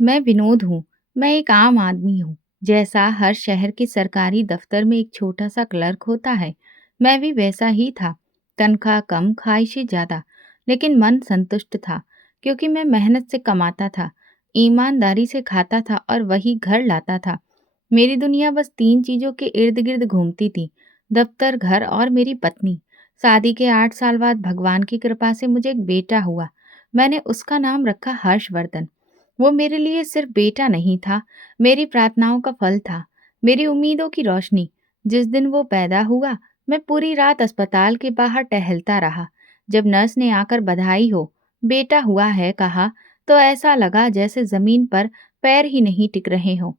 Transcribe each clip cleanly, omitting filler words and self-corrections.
मैं विनोद हूँ। मैं एक आम आदमी हूँ, जैसा हर शहर के सरकारी दफ्तर में एक छोटा सा क्लर्क होता है। मैं भी वैसा ही था। तनख्वाह कम, ख्वाहिशें ज्यादा, लेकिन मन संतुष्ट था, क्योंकि मैं मेहनत से कमाता था, ईमानदारी से खाता था और वही घर लाता था। मेरी दुनिया बस तीन चीजों के इर्द गिर्द घूमती थी: दफ्तर, घर और मेरी पत्नी। शादी के 8 साल बाद भगवान की कृपा से मुझे एक बेटा हुआ। मैंने उसका नाम रखा हर्षवर्धन। वो मेरे लिए सिर्फ बेटा नहीं था, मेरी प्रार्थनाओं का फल था, मेरी उम्मीदों की रोशनी। जिस दिन वो पैदा हुआ, मैं पूरी रात अस्पताल के बाहर टहलता रहा। जब नर्स ने आकर बधाई हो, बेटा हुआ है कहा, तो ऐसा लगा जैसे जमीन पर पैर ही नहीं टिक रहे हों।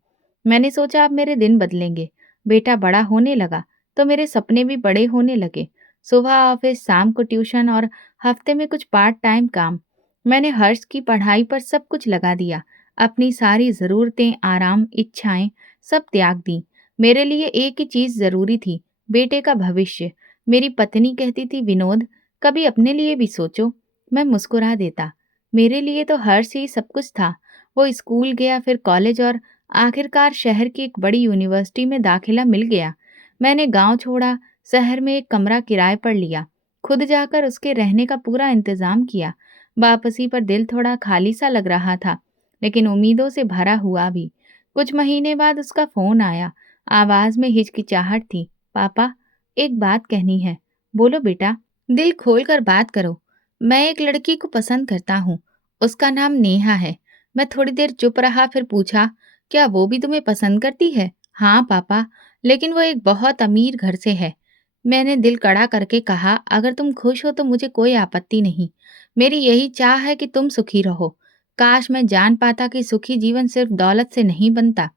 मैंने सोचा अब मेरे दिन बदलेंगे। बेटा बड़ा होने लगा, तो मेरे सपने भी बड़े होने लगे। सुबह ऑफिस, शाम को ट्यूशन और हफ्ते में कुछ पार्ट टाइम काम। मैंने हर्ष की पढ़ाई पर सब कुछ लगा दिया। अपनी सारी ज़रूरतें, आराम, इच्छाएं सब त्याग दी। मेरे लिए एक ही चीज़ ज़रूरी थी: बेटे का भविष्य। मेरी पत्नी कहती थी, विनोद, कभी अपने लिए भी सोचो। मैं मुस्कुरा देता। मेरे लिए तो हर्ष ही सब कुछ था। वो स्कूल गया, फिर कॉलेज और आखिरकार शहर की एक बड़ी यूनिवर्सिटी में दाखिला मिल गया। मैंने गांव छोड़ा, शहर में एक कमरा किराए पर लिया, खुद जाकर उसके रहने का पूरा इंतजाम किया। वापसी पर दिल थोड़ा खाली सा लग रहा था, लेकिन उम्मीदों से भरा हुआ भी। कुछ महीने बाद उसका फोन आया। आवाज में हिचकिचाहट थी। पापा, एक बात कहनी है। बोलो बेटा, दिल खोल कर बात करो। मैं एक लड़की को पसंद करता हूँ। उसका नाम नेहा है। मैं थोड़ी देर चुप रहा, फिर पूछा, क्या वो भी तुम्हें पसंद करती है? हाँ पापा, लेकिन वो एक बहुत अमीर घर से है। मैंने दिल कड़ा करके कहा, अगर तुम खुश हो तो मुझे कोई आपत्ति नहीं। मेरी यही चाह है कि तुम सुखी रहो। काश मैं जान पाता कि सुखी जीवन सिर्फ दौलत से नहीं बनता।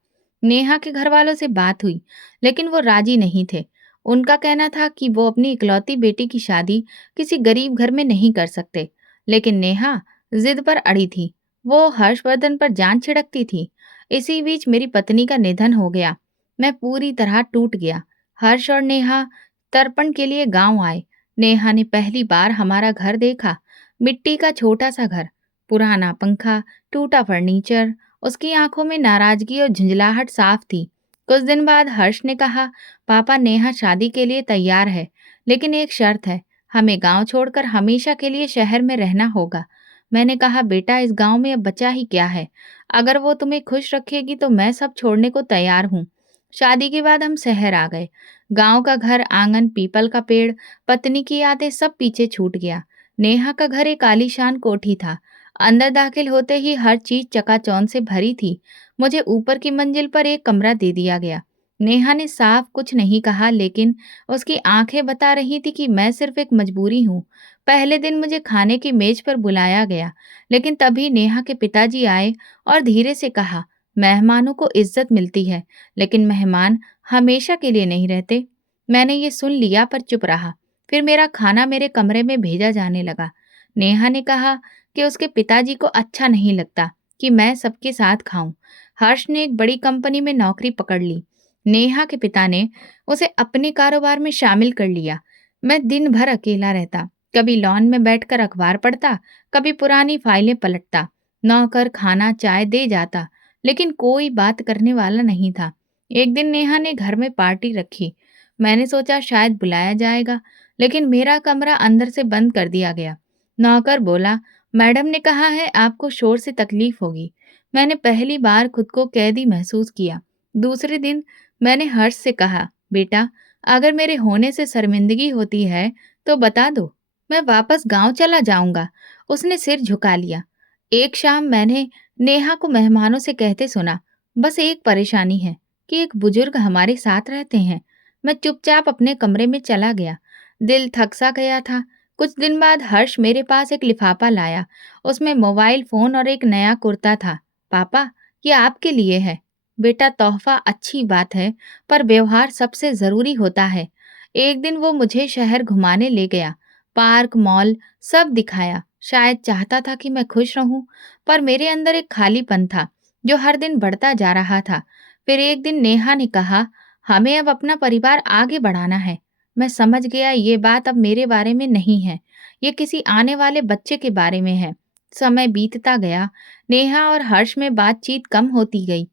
नेहा के घर वालों से बात हुई, लेकिन वो राजी नहीं थे। उनका कहना था कि वो अपनी इकलौती बेटी की शादी किसी गरीब घर में नहीं कर सकते। लेकिन नेहा जिद पर अड़ी थी। वो हर्षवर्धन पर जान छिड़कती थी। इसी बीच मेरी पत्नी का निधन हो गया। मैं पूरी तरह टूट गया। हर्ष और नेहा तर्पण के लिए गांव आए। नेहा ने पहली बार हमारा घर देखा। मिट्टी का छोटा सा घर, पुराना पंखा, टूटा फर्नीचर। उसकी आंखों में नाराजगी और झुंझलाहट साफ थी। कुछ दिन बाद हर्ष ने कहा, पापा, नेहा शादी के लिए तैयार है, लेकिन एक शर्त है, हमें गांव छोड़कर हमेशा के लिए शहर में रहना होगा। मैंने कहा, बेटा, इस गांव में अब बचा ही क्या है? अगर वो तुम्हें खुश रखेगी तो मैं सब छोड़ने को तैयार हूँ। शादी के बाद हम शहर आ गए। गांव का घर, आंगन, पीपल का पेड़, पत्नी की यादें, सब पीछे छूट गया। नेहा का घर एक आलीशान कोठी था। अंदर दाखिल होते ही हर चीज चकाचौंध से भरी थी। मुझे ऊपर की मंजिल पर एक कमरा दे दिया गया। नेहा ने साफ कुछ नहीं कहा, लेकिन उसकी आंखें बता रही थी कि मैं सिर्फ एक मजबूरी हूँ। पहले दिन मुझे खाने की मेज पर बुलाया गया, लेकिन तभी नेहा के पिताजी आए और धीरे से कहा, मेहमानों को इज्जत मिलती है, लेकिन मेहमान हमेशा के लिए नहीं रहते। मैंने ये सुन लिया पर चुप रहा। फिर मेरा खाना मेरे कमरे में भेजा जाने लगा। नेहा ने कहा कि उसके पिताजी को अच्छा नहीं लगता कि मैं सबके साथ खाऊं। हर्ष ने एक बड़ी कंपनी में नौकरी पकड़ ली। नेहा के पिता ने उसे अपने कारोबार में शामिल कर लिया। मैं दिन भर अकेला रहता, कभी लॉन में बैठकर अखबार पढ़ता, कभी पुरानी फाइलें पलटता। नौकर खाना चाय दे जाता, लेकिन कोई बात करने वाला नहीं था। एक दिन नेहा ने घर में पार्टी रखी। मैंने सोचा शायद बुलाया जाएगा, लेकिन मेरा कमरा अंदर से बंद कर दिया गया। नौकर बोला, मैडम ने कहा है आपको शोर से तकलीफ होगी। मैंने पहली बार खुद को कैदी महसूस किया। दूसरे दिन मैंने हर्ष से कहा, बेटा, अगर मेरे होने से शर्मिंदगी होती है तो बता दो, मैं वापस गांव चला जाऊंगा। उसने सिर झुका लिया। एक शाम मैंने नेहा को मेहमानों से कहते सुना, बस एक परेशानी है कि एक बुजुर्ग हमारे साथ रहते हैं। मैं चुपचाप अपने कमरे में चला गया। दिल थक सा गया था। कुछ दिन बाद हर्ष मेरे पास एक लिफाफा लाया। उसमें मोबाइल फोन और एक नया कुर्ता था। पापा, ये आपके लिए है। बेटा, तोहफा अच्छी बात है, पर व्यवहार सबसे जरूरी होता है। एक दिन वो मुझे शहर घुमाने ले गया। पार्क, मॉल, सब दिखाया। शायद चाहता था कि मैं खुश रहूं, पर मेरे अंदर एक खालीपन था जो हर दिन बढ़ता जा रहा था। फिर एक दिन नेहा ने कहा, हमें अब अपना परिवार आगे बढ़ाना है। मैं समझ गया ये बात अब मेरे बारे में नहीं है, ये किसी आने वाले बच्चे के बारे में है। समय बीतता गया, नेहा और हर्ष में बातचीत कम होती गई।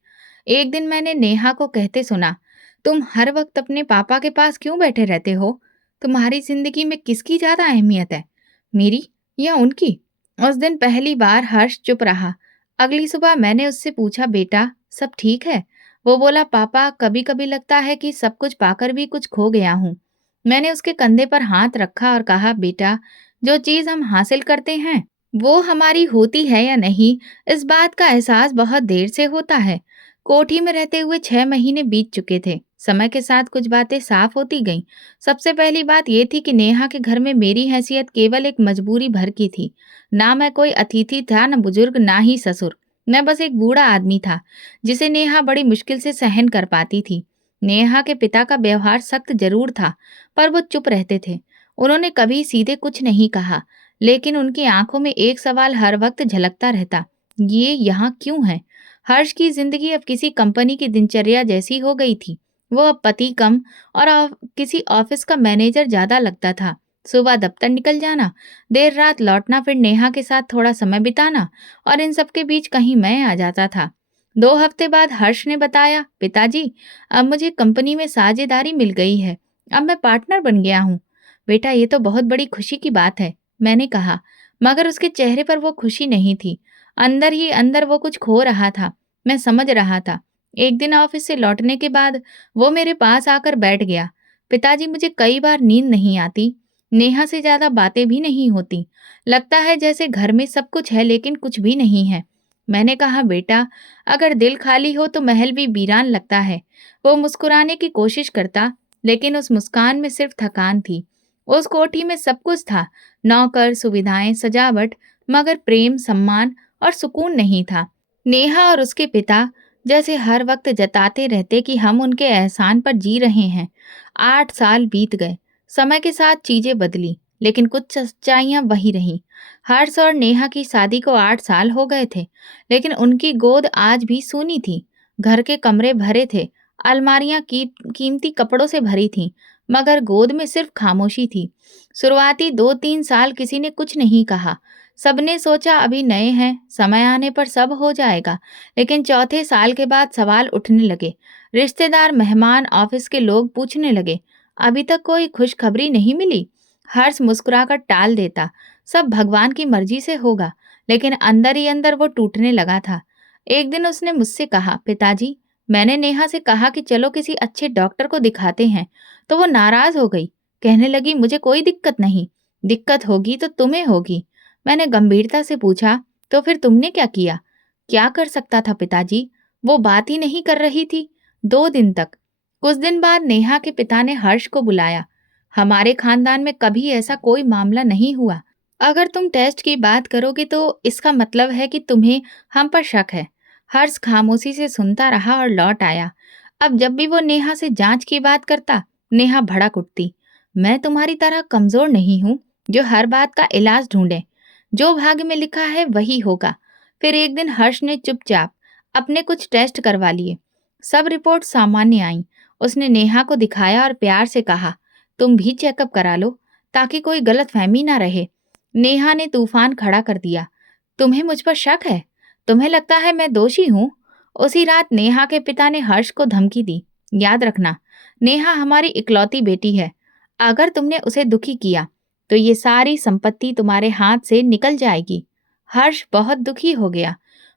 एक दिन मैंने नेहा को कहते सुना, तुम हर वक्त अपने पापा के पास क्यों बैठे रहते हो? तुम्हारी जिंदगी में किसकी ज्यादा अहमियत है, मेरी या उनकी? उस दिन पहली बार हर्ष चुप रहा। अगली सुबह मैंने उससे पूछा, बेटा सब ठीक है? वो बोला, पापा कभी कभी लगता है कि सब कुछ पाकर भी कुछ खो गया हूँ। मैंने उसके कंधे पर हाथ रखा और कहा, बेटा जो चीज हम हासिल करते हैं वो हमारी होती है या नहीं, इस बात का एहसास बहुत देर से होता है। कोठी में रहते हुए 6 महीने बीत चुके थे। समय के साथ कुछ बातें साफ होती गईं। सबसे पहली बात ये थी कि नेहा के घर में मेरी हैसियत केवल एक मजबूरी भर की थी। ना मैं कोई अतिथि था, न बुजुर्ग, ना ही ससुर। मैं बस एक बूढ़ा आदमी था जिसे नेहा बड़ी मुश्किल से सहन कर पाती थी। नेहा के पिता का व्यवहार सख्त जरूर था, पर वो चुप रहते थे। उन्होंने कभी सीधे कुछ नहीं कहा, लेकिन उनकी आंखों में एक सवाल हर वक्त झलकता रहता, ये यहाँ क्यों है? हर्ष की जिंदगी अब किसी कंपनी की दिनचर्या जैसी हो गई थी। वो अब पति कम और किसी ऑफिस का मैनेजर ज्यादा लगता था। सुबह दफ्तर निकल जाना, देर रात लौटना, फिर नेहा के साथ थोड़ा समय बिताना, और इन सब के बीच कहीं मैं आ जाता था। 2 हफ्ते बाद हर्ष ने बताया, पिताजी अब मुझे कंपनी में साझेदारी मिल गई है, अब मैं पार्टनर बन गया हूँ। बेटा ये तो बहुत बड़ी खुशी की बात है, मैंने कहा। मगर उसके चेहरे पर वो खुशी नहीं थी। अंदर ही अंदर वो कुछ खो रहा था। मैं समझ रहा था। एक दिन ऑफिस से लौटने के बाद वो मेरे पास आकर बैठ गया। पिताजी मुझे कई बार नींद नहीं आती। नेहा से ज्यादा बातें भी नहीं होती। लगता है जैसे घर में सब कुछ है लेकिन कुछ भी नहीं है। मैंने कहा, बेटा अगर दिल खाली हो तो महल भी वीरान लगता है। वो मुस्कुराने की कोशिश करता, लेकिन उस मुस्कान में सिर्फ थकान थी। उस कोठी में सब कुछ था, नौकर, सुविधाएं, सजावट, मगर प्रेम, सम्मान और सुकून नहीं था। नेहा और उसके पिता जैसे हर वक्त जताते रहते कि हम उनके एहसान पर जी रहे हैं। 8 साल बीत गए। समय के साथ चीजें बदली, लेकिन कुछ सच्चाइयां वही रहीं। हर्ष और नेहा की शादी को 8 साल हो गए थे, लेकिन उनकी गोद आज भी सूनी थी। घर के कमरे भरे थे, अलमारियां कीमती कपड़ों से भरी थीं, मगर गोद में सिर्फ खामोशी थी। शुरुआती 2-3 साल किसी ने कुछ नहीं कहा। सबने सोचा अभी नए हैं, समय आने पर सब हो जाएगा। लेकिन चौथे साल के बाद सवाल उठने लगे। रिश्तेदार, मेहमान, ऑफिस के लोग पूछने लगे, अभी तक कोई खुशखबरी नहीं मिली? हर्ष मुस्कुराकर टाल देता, सब भगवान की मर्जी से होगा। लेकिन अंदर ही अंदर वो टूटने लगा था। एक दिन उसने मुझसे कहा, पिताजी मैंने नेहा से कहा कि चलो किसी अच्छे डॉक्टर को दिखाते हैं, तो वो नाराज हो गई। कहने लगी, मुझे कोई दिक्कत नहीं, दिक्कत होगी तो तुम्हें होगी। मैंने गंभीरता से पूछा, तो फिर तुमने क्या किया? क्या कर सकता था पिताजी? वो बात ही नहीं कर रही थी 2 दिन तक। कुछ दिन बाद नेहा के पिता ने हर्ष को बुलाया। हमारे खानदान में कभी ऐसा कोई मामला नहीं हुआ। अगर तुम टेस्ट की बात करोगे तो इसका मतलब है कि तुम्हें हम पर शक है। हर्ष खामोशी से सुनता रहा और लौट आया। अब जब भी वो नेहा से जांच की बात करता, नेहा भड़क उठती। मैं तुम्हारी तरह कमजोर नहीं हूँ जो हर बात का इलाज ढूंढे। जो भाग्य में लिखा है वही होगा। फिर एक दिन हर्ष ने चुपचाप अपने कुछ टेस्ट करवा लिए। सब रिपोर्ट सामान्य आई। उसने नेहा को दिखाया और प्यार से कहा, तुम भी चेकअप करा लो ताकि कोई गलतफहमी ना रहे। नेहा ने तूफान खड़ा कर दिया। तुम्हें मुझ पर शक है? तुम्हें लगता है मैं दोषी हूँ? उसी रात नेहा के पिता ने हर्ष को धमकी दी, याद रखना, नेहा हमारी इकलौती बेटी है। अगर तुमने उसे दुखी किया तो ये सारी संपत्ति तुम्हारे हाथ से निकल जाएगी। हर्ष बहुत दुखी हो गया।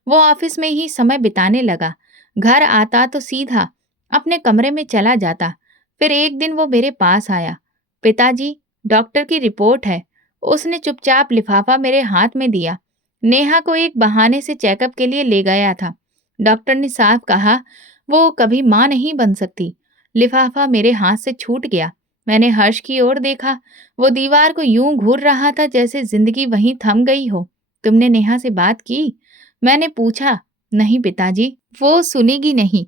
वो ऑफिस में ही समय बिताने लगा। घर आता तो सीधा अपने कमरे में चला जाता। फिर एक दिन वो मेरे पास आया। पिताजी, डॉक्टर की रिपोर्ट है। उसने चुपचाप लिफाफा मेरे हाथ में दिया। नेहा को एक बहाने से चेकअप के लिए ले गया था। डॉक्टर ने साफ कहा, वो कभी मां नहीं बन सकती। लिफाफा मेरे हाथ से छूट गया। मैंने हर्ष की ओर देखा। वो दीवार को यूं घूर रहा था जैसे जिंदगी वहीं थम गई हो। तुमने नेहा से बात की? मैंने पूछा। नहीं पिताजी, वो सुनेगी नहीं,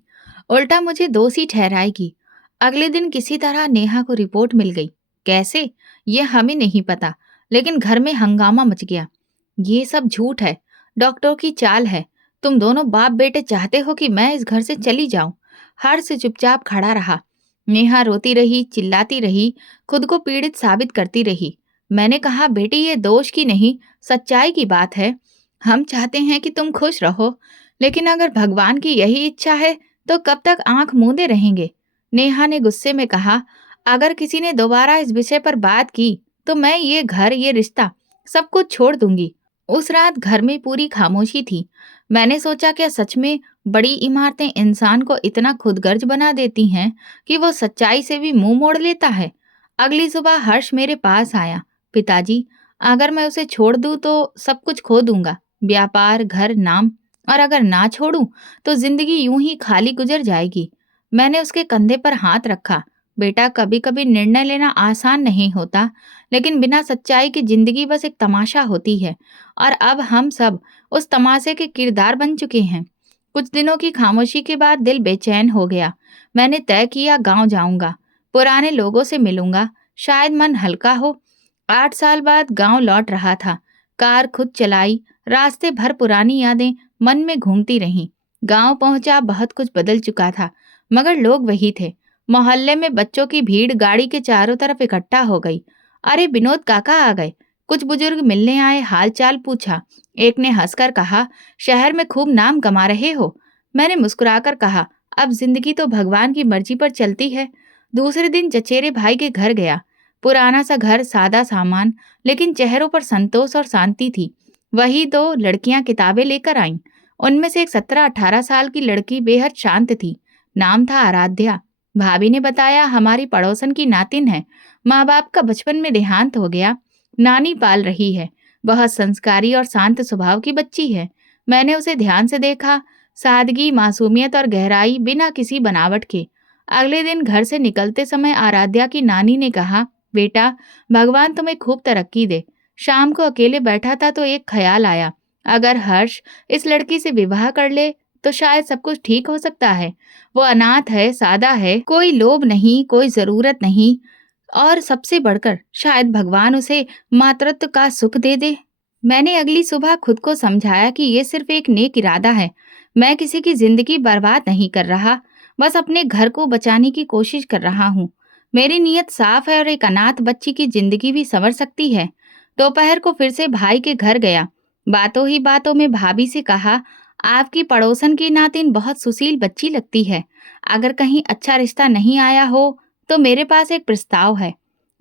उल्टा मुझे दोषी ठहराएगी। अगले दिन किसी तरह नेहा को रिपोर्ट मिल गई। कैसे, ये हमें नहीं पता, लेकिन घर में हंगामा मच गया। ये सब झूठ है, डॉक्टर की चाल है। तुम दोनों बाप बेटे चाहते हो कि मैं इस घर से चली जाऊं। हर्ष चुपचाप खड़ा रहा। नेहा रोती रही, चिल्लाती रही, खुद को पीड़ित साबित करती रही। मैंने कहा, बेटी ये दोष की नहीं, सच्चाई की बात है। हम चाहते हैं कि तुम खुश रहो, लेकिन अगर भगवान की यही इच्छा है, तो कब तक आंख मूंदे रहेंगे? नेहा ने गुस्से में कहा, अगर किसी ने दोबारा इस विषय पर बात की, तो मैं ये घर, ये रिश्ता, सब कुछ छोड़ दूंगी। उस रात घर में पूरी खामोशी थी। मैंने सोचा, क्या सच में बड़ी इमारतें इंसान को इतना खुदगर्ज बना देती हैं कि वो सच्चाई से भी मुंह मोड़ लेता है? अगली सुबह हर्ष मेरे पास आया। पिताजी, अगर मैं उसे छोड़ दूं तो सब कुछ खो दूंगा, व्यापार, घर, नाम। और अगर ना छोड़ूं तो जिंदगी यूं ही खाली गुजर जाएगी। मैंने उसके कंधे पर हाथ रखा। बेटा, कभी कभी निर्णय लेना आसान नहीं होता, लेकिन बिना सच्चाई की जिंदगी बस एक तमाशा होती है। और अब हम सब उस तमाशे के किरदार बन चुके हैं। कुछ दिनों की खामोशी के बाद दिल बेचैन हो गया। मैंने तय किया, गांव जाऊंगा, पुराने लोगों से मिलूंगा, शायद मन हल्का हो। 8 साल बाद गांव लौट रहा था। कार खुद चलाई, रास्ते भर पुरानी यादें मन में घूमती रहीं। गांव पहुंचा, बहुत कुछ बदल चुका था, मगर लोग वही थे। मोहल्ले में बच्चों की भीड़ गाड़ी के चारों तरफ इकट्ठा हो गई। अरे, विनोद काका आ गए। कुछ बुजुर्ग मिलने आए, हालचाल पूछा। एक ने हंसकर कहा, शहर में खूब नाम कमा रहे हो। मैंने मुस्कुराकर कहा, अब जिंदगी तो भगवान की मर्जी पर चलती है। दूसरे दिन चचेरे भाई के घर गया। पुराना सा घर, सादा सामान, लेकिन चेहरों पर संतोष और शांति थी। वही दो लड़कियां किताबें लेकर आईं। उनमें से एक 17-18 साल की लड़की बेहद शांत थी। नाम था आराध्या। भाभी ने बताया, हमारी पड़ोसन की नातिन है। माँ बाप का बचपन में देहांत हो गया, नानी पाल रही है। बहुत संस्कारी और शांत स्वभाव की बच्ची है। मैंने उसे ध्यान से देखा। सादगी, मासूमियत और गहराई, बिना किसी बनावट के। अगले दिन घर से निकलते समय आराध्या की नानी ने कहा, बेटा, भगवान तुम्हें खूब तरक्की दे। शाम को अकेले बैठा था तो एक ख्याल आया, अगर हर्ष इस लड़की से विवाह कर ले तो शायद सब कुछ ठीक हो सकता है। वो अनाथ है, सादा है, कोई लोभ नहीं, कोई जरूरत नहीं, और सबसे बढ़कर शायद भगवान उसे मातृत्व का सुख दे दे। मैंने अगली सुबह खुद को समझाया कि ये सिर्फ एक नेक इरादा है। मैं किसी की जिंदगी बर्बाद नहीं कर रहा, बस अपने घर को बचाने की कोशिश कर रहा हूँ। मेरी नीयत साफ है और एक अनाथ बच्ची की जिंदगी भी संवर सकती है। दोपहर को फिर से भाई के घर गया। बातों ही बातों में भाभी से कहा, आपकी पड़ोसन की नातिन बहुत सुशील बच्ची लगती है। अगर कहीं अच्छा रिश्ता नहीं आया हो तो मेरे पास एक प्रस्ताव है।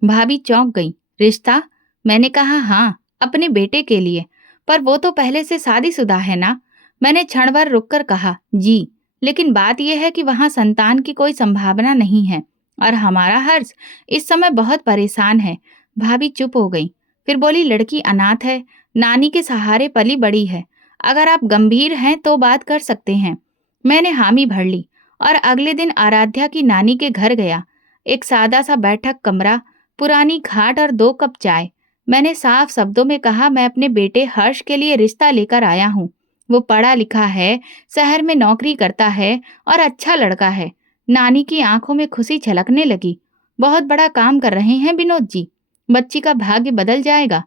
भाभी चौंक गई। रिश्ता? मैंने कहा, हाँ, अपने बेटे के लिए। पर वो तो पहले से शादीशुदा है ना? मैंने क्षण भर रुककर कहा, जी, लेकिन बात यह है कि वहां संतान की कोई संभावना नहीं है और हमारा हर्ष इस समय बहुत परेशान है। भाभी चुप हो गई, फिर बोली, लड़की अनाथ है, नानी के सहारे पली बड़ी है। अगर आप गंभीर हैं तो बात कर सकते हैं। मैंने हामी भर ली और अगले दिन आराध्या की नानी के घर गया। एक सादा सा बैठक कमरा, पुरानी खाट और 2 कप चाय। मैंने साफ शब्दों में कहा, मैं अपने बेटे हर्ष के लिए रिश्ता लेकर आया हूँ। वो पढ़ा लिखा है, शहर में नौकरी करता है और अच्छा लड़का है। नानी की आंखों में खुशी छलकने लगी। बहुत बड़ा काम कर रहे हैं विनोद जी, बच्ची का भाग्य बदल जाएगा।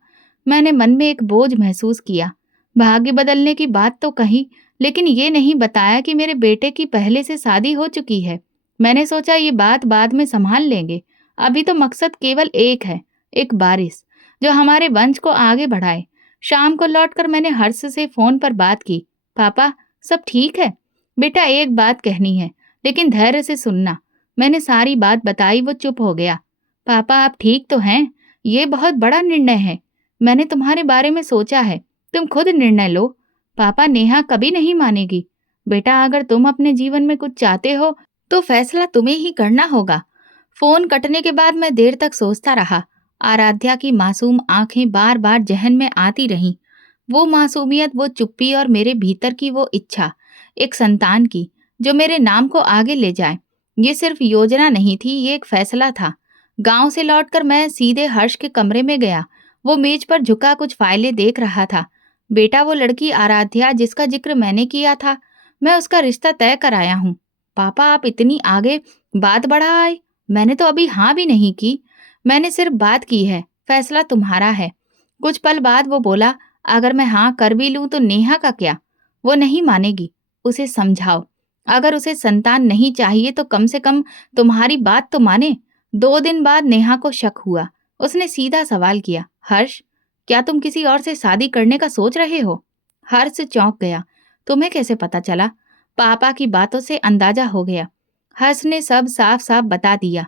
मैंने मन में एक बोझ महसूस किया। भाग्य बदलने की बात तो कही, लेकिन ये नहीं बताया कि मेरे बेटे की पहले से शादी हो चुकी है। मैंने सोचा, ये बात बाद में संभाल लेंगे। अभी तो मकसद केवल एक है, एक वारिस जो हमारे वंश को आगे बढ़ाए। शाम को लौटकर मैंने हर्ष से फोन पर बात की। पापा, सब ठीक है? बेटा, एक बात कहनी है, लेकिन धैर्य से सुनना। मैंने सारी बात बताई। वो चुप हो गया। पापा, आप ठीक तो हैं? ये बहुत बड़ा निर्णय है। मैंने तुम्हारे बारे में सोचा है, तुम खुद निर्णय लो। पापा, नेहा कभी नहीं मानेगी। बेटा, अगर तुम अपने जीवन में कुछ चाहते हो तो फैसला तुम्हें ही करना होगा। फोन कटने के बाद मैं देर तक सोचता रहा। आराध्या की मासूम आंखें बार बार जहन में आती रहीं। वो मासूमियत, वो चुप्पी और मेरे भीतर की वो इच्छा, एक संतान की जो मेरे नाम को आगे ले जाए। ये सिर्फ योजना नहीं थी, ये एक फैसला था। गांव से लौटकर मैं सीधे हर्ष के कमरे में गया। वो मेज पर झुका कुछ फाइलें देख रहा था। बेटा, वो लड़की आराध्या जिसका जिक्र मैंने किया था, मैं उसका रिश्ता तय कराया हूँ। पापा, आप इतनी आगे बात बढ़ा आए। मैंने तो अभी हाँ भी नहीं की। मैंने सिर्फ बात की है, फैसला तुम्हारा है। कुछ पल बाद वो बोला, अगर मैं हाँ कर भी लूं तो नेहा का क्या? वो नहीं मानेगी। उसे समझाओ। अगर उसे संतान नहीं चाहिए तो कम से कम तुम्हारी बात तो माने। 2 दिन बाद नेहा को शक हुआ। उसने सीधा सवाल किया, हर्ष, क्या तुम किसी और से शादी करने का सोच रहे हो? हर्ष चौंक गया। तुम्हें कैसे पता चला? पापा की बातों से अंदाजा हो गया। हर्ष ने सब साफ साफ बता दिया।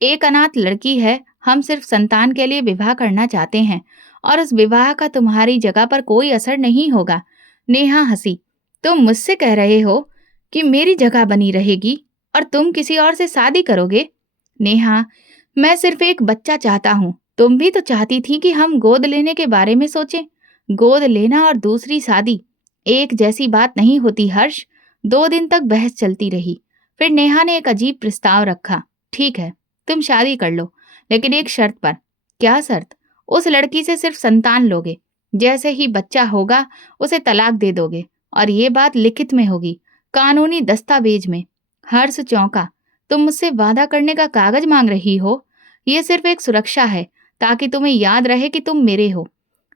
एक अनाथ लड़की है, हम सिर्फ संतान के लिए विवाह करना चाहते हैं और उस विवाह का तुम्हारी जगह पर कोई असर नहीं होगा। नेहा हंसी। तुम मुझसे कह रहे हो कि मेरी जगह बनी रहेगी और तुम किसी और से शादी करोगे? नेहा, मैं सिर्फ एक बच्चा चाहता हूँ। तुम भी तो चाहती थी कि हम गोद लेने के बारे में सोचें। गोद लेना और दूसरी शादी एक जैसी बात नहीं होती हर्ष। 2 दिन तक बहस चलती रही। फिर नेहा ने एक अजीब प्रस्ताव रखा। ठीक है, तुम शादी कर लो, लेकिन एक शर्त पर। क्या शर्त? उस लड़की से सिर्फ संतान लोगे। जैसे ही बच्चा होगा उसे तलाक दे दोगे और ये बात लिखित में होगी, कानूनी दस्तावेज में। हर्ष चौंका। तुम मुझसे वादा करने का कागज मांग रही हो? ये सिर्फ एक सुरक्षा है, ताकि तुम्हें याद रहे कि तुम मेरे हो।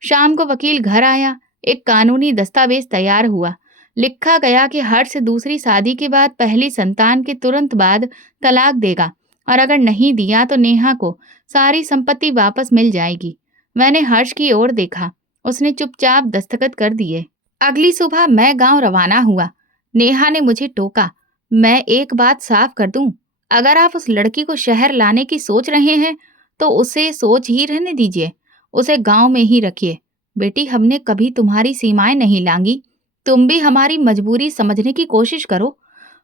शाम को वकील घर आया। एक कानूनी दस्तावेज तैयार हुआ। लिखा गया कि हर्ष दूसरी शादी के बाद पहली संतान के तुरंत बाद तलाक देगा और अगर नहीं दिया तो नेहा को सारी संपत्ति वापस मिल जाएगी। मैंने हर्ष की ओर देखा। उसने चुपचाप दस्तखत कर दिए। अगली सुबह मैं गांव रवाना हुआ। नेहा ने मुझे टोका। मैं एक बात साफ कर दूं, अगर आप उस लड़की को शहर लाने की सोच रहे हैं तो उसे सोच ही रहने दीजिए। उसे गांव में ही रखिए। बेटी, हमने कभी तुम्हारी सीमाएं नहीं लांगी। तुम भी हमारी मजबूरी समझने की कोशिश करो।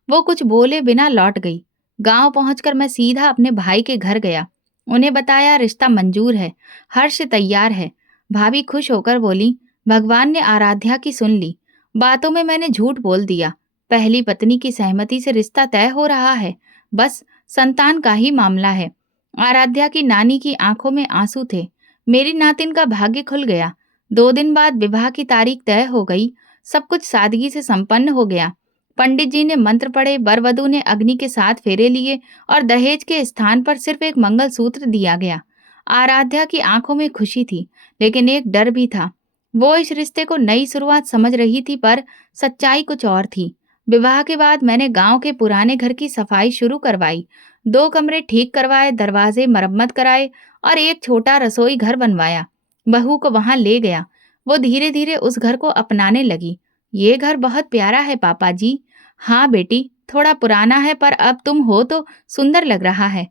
वो कुछ बोले बिना लौट गई। गांव पहुंचकर मैं सीधा अपने भाई के घर गया। उन्हें बताया रिश्ता मंजूर है, हर्ष तैयार है। भाभी खुश होकर बोली, भगवान ने आराध्या की सुन ली। बातों में मैंने झूठ बोल दिया। पहली पत्नी की सहमति से रिश्ता तय हो रहा है, बस संतान का ही मामला है। आराध्या की नानी की आंखों में आंसू थे। मेरी नातिन का भाग्य खुल गया। 2 दिन बाद विवाह की तारीख तय हो गई। सब कुछ सादगी से संपन्न हो गया। पंडित जी ने मंत्र पढ़े, वर वधू ने अग्नि के 7 फेरे लिए और दहेज के स्थान पर सिर्फ एक मंगलसूत्र दिया गया। आराध्या की आंखों में खुशी थी, लेकिन एक डर भी था। वो इस रिश्ते को नई शुरुआत समझ रही थी, पर सच्चाई कुछ और थी। विवाह के बाद मैंने गांव के पुराने घर की सफाई शुरू करवाई। 2 कमरे ठीक करवाए, दरवाजे मरम्मत कराए और एक छोटा रसोई घर बनवाया। बहू को वहां ले गया। वो धीरे धीरे उस घर को अपनाने लगी। ये घर बहुत प्यारा है पापा जी। हाँ बेटी, थोड़ा पुराना है पर अब तुम हो तो सुंदर लग रहा है।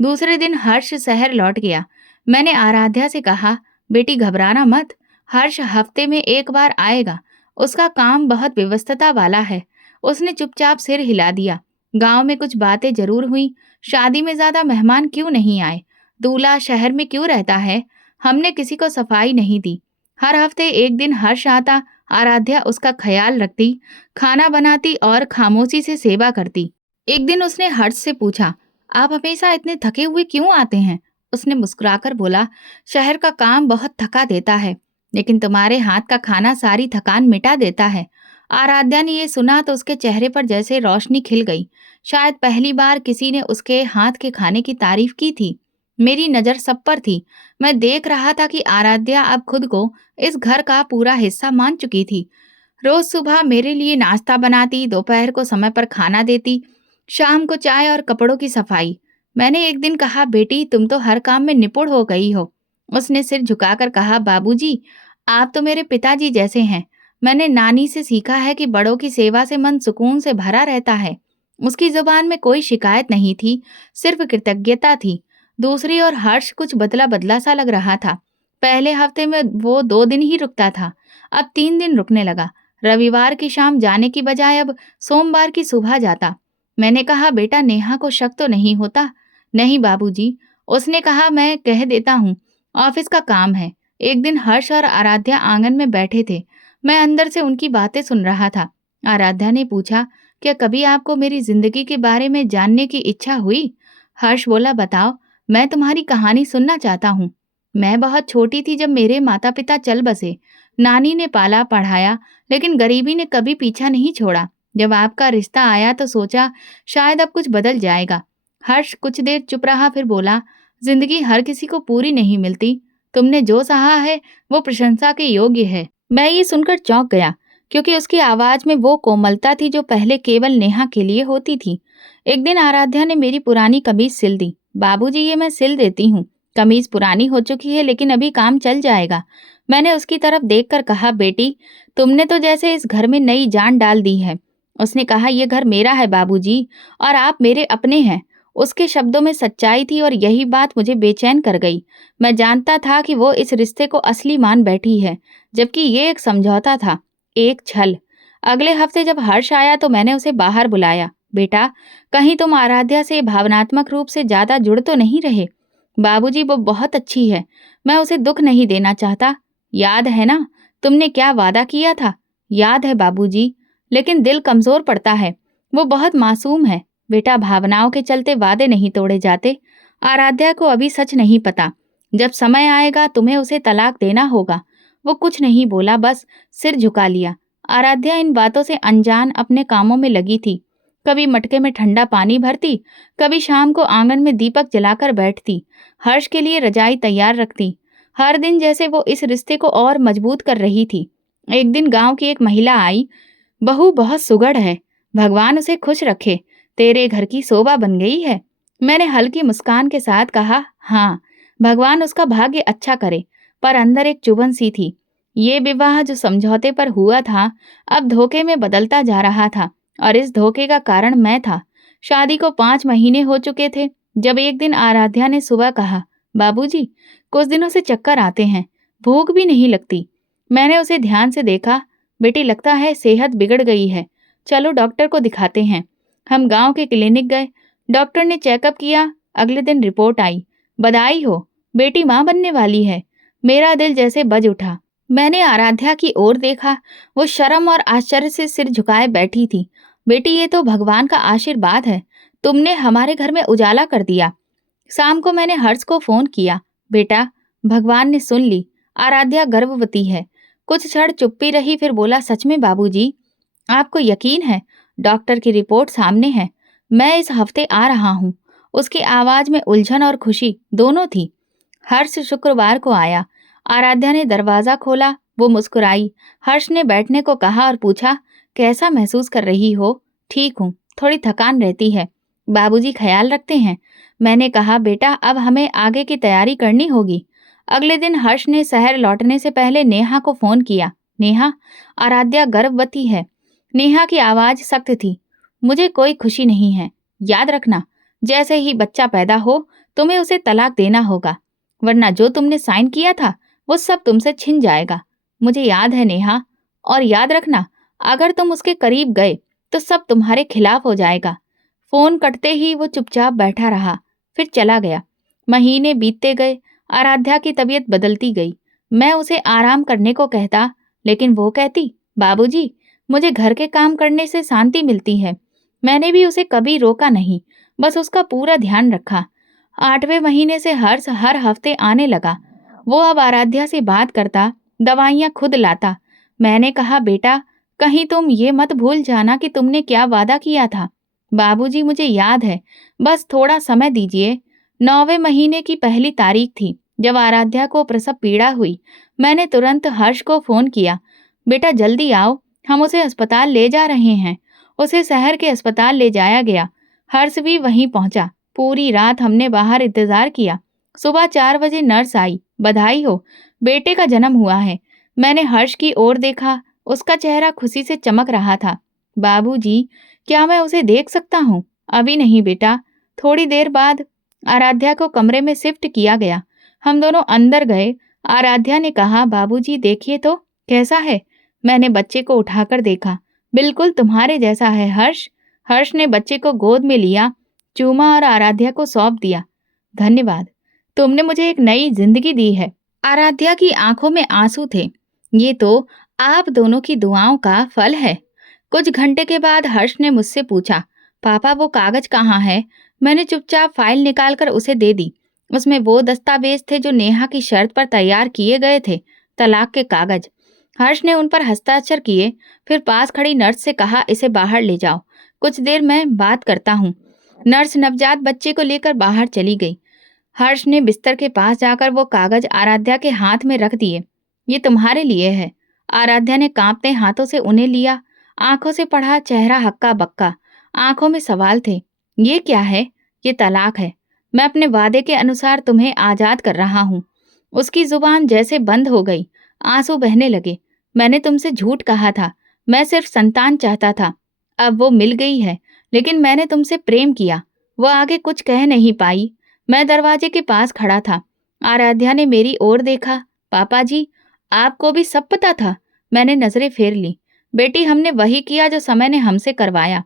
दूसरे दिन हर्ष शहर लौट गया। मैंने आराध्या से कहा, बेटी घबराना मत, हर्ष हफ्ते में एक बार आएगा। उसका काम बहुत व्यस्तता वाला है। उसने चुपचाप सिर हिला दिया। गांव में कुछ बातें जरूर हुई। शादी में ज्यादा मेहमान क्यों नहीं आए? दूल्हा शहर में क्यों रहता है? हमने किसी को सफाई नहीं दी। हर हफ्ते एक दिन हर्ष आता। आराध्या उसका ख्याल रखती, खाना बनाती और खामोशी से सेवा करती। एक दिन उसने हर्ष से पूछा, आप हमेशा इतने थके हुए क्यों आते हैं? उसने मुस्कुराकर बोला, शहर का काम बहुत थका देता है, लेकिन तुम्हारे हाथ का खाना सारी थकान मिटा देता है। आराध्या ने ये सुना तो उसके चेहरे पर जैसे रोशनी खिल गई। शायद पहली बार किसी ने उसके हाथ के खाने की तारीफ की थी। मेरी नजर सब पर थी। मैं देख रहा था कि आराध्या अब खुद को इस घर का पूरा हिस्सा मान चुकी थी। रोज सुबह मेरे लिए नाश्ता बनाती, दोपहर को समय पर खाना देती, शाम को चाय और कपड़ों की सफाई। मैंने एक दिन कहा, बेटी तुम तो हर काम में निपुण हो गई हो। उसने सिर झुकाकर कहा, बाबूजी आप तो मेरे पिताजी जैसे हैं। मैंने नानी से सीखा है कि बड़ों की सेवा से मन सुकून से भरा रहता है। उसकी जुबान में कोई शिकायत नहीं थी, सिर्फ कृतज्ञता थी। दूसरी ओर हर्ष कुछ बदला बदला सा लग रहा था। पहले हफ्ते में वो 2 दिन ही रुकता था, अब 3 दिन रुकने लगा। रविवार की शाम जाने की बजाय अब सोमवार की सुबह जाता। मैंने कहा, बेटा नेहा को शक तो नहीं होता? नहीं बाबूजी, उसने कहा, मैं कह देता हूँ, ऑफिस का काम है। एक दिन हर्ष और आराध्या आंगन में बैठे थे। मैं अंदर से उनकी बातें सुन रहा था। आराध्या ने पूछा, क्या कभी आपको मेरी जिंदगी के बारे में जानने की इच्छा हुई? हर्ष बोला, बताओ, मैं तुम्हारी कहानी सुनना चाहता हूँ। मैं बहुत छोटी थी जब मेरे माता पिता चल बसे। नानी ने पाला पढ़ाया, लेकिन गरीबी ने कभी पीछा नहीं छोड़ा। जब आपका रिश्ता आया तो सोचा शायद अब कुछ बदल जाएगा। हर्ष कुछ देर चुप रहा, फिर बोला, जिंदगी हर किसी को पूरी नहीं मिलती। तुमने जो सहा है वो प्रशंसा के योग्य है। मैं ये सुनकर चौंक गया, क्योंकि उसकी आवाज में वो कोमलता थी जो पहले केवल नेहा के लिए होती थी। एक दिन आराध्या ने मेरी पुरानी कमीज सिल दी। बाबूजी, ये मैं सिल देती हूँ। कमीज पुरानी हो चुकी है, लेकिन अभी काम चल जाएगा। मैंने उसकी तरफ देखकर कहा, बेटी, तुमने तो जैसे इस घर में नई जान डाल दी है। उसने कहा, ये घर मेरा है बाबूजी, और आप मेरे अपने हैं। उसके शब्दों में सच्चाई थी और यही बात मुझे बेचैन कर गई। मैं जानता था कि वो इस रिश्ते को असली मान बैठी है, जबकि ये एक समझौता था, एक छल। अगले हफ्ते जब हर्ष आया तो मैंने उसे बाहर बुलाया। बेटा, कहीं तुम आराध्या से भावनात्मक रूप से ज्यादा जुड़ तो नहीं रहे? बाबूजी, वो बहुत अच्छी है। मैं उसे दुख नहीं देना चाहता। याद है ना, तुमने क्या वादा किया था? याद है बाबूजी, लेकिन दिल कमजोर पड़ता है। वो बहुत मासूम है। बेटा, भावनाओं के चलते वादे नहीं तोड़े जाते। आराध्या को अभी सच नहीं पता। जब समय आएगा तुम्हें उसे तलाक देना होगा। वो कुछ नहीं बोला, बस सिर झुका लिया। आराध्या इन बातों से अनजान अपने कामों में लगी थी। कभी मटके में ठंडा पानी भरती, कभी शाम को आंगन में दीपक जलाकर बैठती, हर्ष के लिए रजाई तैयार रखती। हर दिन जैसे वो इस रिश्ते को और मजबूत कर रही थी। एक दिन गांव की एक महिला आई। बहू बहुत सुघड़ है, भगवान उसे खुश रखे, तेरे घर की शोभा बन गई है। मैंने हल्की मुस्कान के साथ कहा, हाँ, भगवान उसका भाग्य अच्छा करे। पर अंदर एक चुभन सी थी। ये विवाह जो समझौते पर हुआ था, अब धोखे में बदलता जा रहा था, और इस धोखे का कारण मैं था। शादी को 5 महीने हो चुके थे जब एक दिन आराध्या ने सुबह कहा, बाबूजी, कुछ दिनों से चक्कर आते हैं, भूख भी नहीं लगती। मैंने उसे ध्यान से देखा। बेटी, लगता है सेहत बिगड़ गई है, चलो डॉक्टर को दिखाते हैं। हम गांव के क्लिनिक गए। डॉक्टर ने चेकअप किया। अगले दिन रिपोर्ट आई। बधाई हो, बेटी माँ बनने वाली है। मेरा दिल जैसे बज उठा। मैंने आराध्या की ओर देखा। वो शर्म और आश्चर्य से सिर झुकाए बैठी थी। बेटी, ये तो भगवान का आशीर्वाद है। तुमने हमारे घर में उजाला कर दिया। शाम को मैंने हर्ष को फोन किया। बेटा, भगवान ने सुन ली, आराध्या गर्भवती है। कुछ क्षण चुप्पी रही, फिर बोला, सच में बाबूजी? आपको यकीन है? डॉक्टर की रिपोर्ट सामने है। मैं इस हफ्ते आ रहा हूँ। उसकी आवाज में उलझन और खुशी दोनों थी। हर्ष शुक्रवार को आया। आराध्या ने दरवाजा खोला। वो मुस्कुराई। हर्ष ने बैठने को कहा और पूछा, कैसा महसूस कर रही हो? ठीक हूँ, थोड़ी थकान रहती है। बाबूजी ख्याल रखते हैं। मैंने कहा, बेटा, अब हमें आगे की तैयारी करनी होगी। अगले दिन हर्ष ने शहर लौटने से पहले नेहा को फोन किया। नेहा, आराध्या गर्भवती है। नेहा की आवाज सख्त थी। मुझे कोई खुशी नहीं है। याद रखना, जैसे ही बच्चा पैदा हो तुम्हें उसे तलाक देना होगा, वरना जो तुमने साइन किया था वो सब तुमसे छिन जाएगा। मुझे याद है नेहा, और याद रखना, अगर तुम उसके करीब गए तो सब तुम्हारे खिलाफ हो जाएगा। फोन कटते ही वो चुपचाप बैठा रहा, फिर चला गया। महीने बीतते गए। आराध्या की तबीयत बदलती गई। मैं उसे आराम करने को कहता, लेकिन वो कहती, बाबूजी, मुझे घर के काम करने से शांति मिलती है। मैंने भी उसे कभी रोका नहीं, बस उसका पूरा ध्यान रखा। 8वें महीने से हर्ष हर हफ्ते आने लगा। वो अब आराध्या से बात करता, दवाइयाँ खुद लाता। मैंने कहा, बेटा, कहीं तुम ये मत भूल जाना कि तुमने क्या वादा किया था। बाबूजी, मुझे याद है, बस थोड़ा समय दीजिए। 9वें महीने की पहली तारीख थी जब आराध्या को प्रसव पीड़ा हुई। मैंने तुरंत हर्ष को फोन किया, बेटा जल्दी आओ, हम उसे अस्पताल ले जा रहे हैं। उसे शहर के अस्पताल ले जाया गया। हर्ष भी वहीं पहुंचा। पूरी रात हमने बाहर इंतजार किया। सुबह 4 बजे नर्स आई। बधाई हो, बेटे का जन्म हुआ है। मैंने हर्ष की ओर देखा। उसका चेहरा खुशी से चमक रहा था। बाबूजी, क्या मैं उसे देख सकता हूँ? अभी नहीं बेटा, थोड़ी देर बाद। आराध्या को कमरे में शिफ्ट किया गया। हम दोनों अंदर गए। आराध्या ने कहा, बाबूजी देखिए तो कैसा है। मैंने बच्चे को उठाकर देखा। बिल्कुल तुम्हारे जैसा है हर्ष। हर्ष ने बच्चे को गोद में लिया, चूमा और आराध्या को सौंप दिया। धन्यवाद, तुमने मुझे एक नई जिंदगी दी है। आराध्या की आंखों में आंसू थे। ये तो आप दोनों की दुआओं का फल है। कुछ घंटे के बाद हर्ष ने मुझसे पूछा, पापा वो कागज कहाँ है? मैंने चुपचाप फाइल निकालकर उसे दे दी। उसमें वो दस्तावेज थे जो नेहा की शर्त पर तैयार किए गए थे, तलाक के कागज। हर्ष ने उन पर हस्ताक्षर किए, फिर पास खड़ी नर्स से कहा, इसे बाहर ले जाओ, कुछ देर मैं बात करता हूँ। नर्स नवजात बच्चे को लेकर बाहर चली गई। हर्ष ने बिस्तर के पास जाकर वो कागज आराध्या के हाथ में रख दिए। ये तुम्हारे लिए है। आराध्या ने कांपते हाथों से उन्हें लिया। आंखों से पढ़ा, चेहरा हक्का बक्का, आंखों में सवाल थे। ये क्या है? ये तलाक है। मैं अपने वादे के अनुसार तुम्हें आजाद कर रहा हूँ। उसकी जुबान जैसे बंद हो गई। आंसू बहने लगे। मैंने तुमसे झूठ कहा था, मैं सिर्फ संतान चाहता था। अब वो मिल गई है, लेकिन मैंने तुमसे प्रेम किया। वो आगे कुछ कह नहीं पाई। मैं दरवाजे के पास खड़ा था। आराध्या ने मेरी ओर देखा। पापा जी, आपको भी सब पता था? मैंने नजरें फेर ली। बेटी, हमने वही किया जो समय ने हमसे करवाया।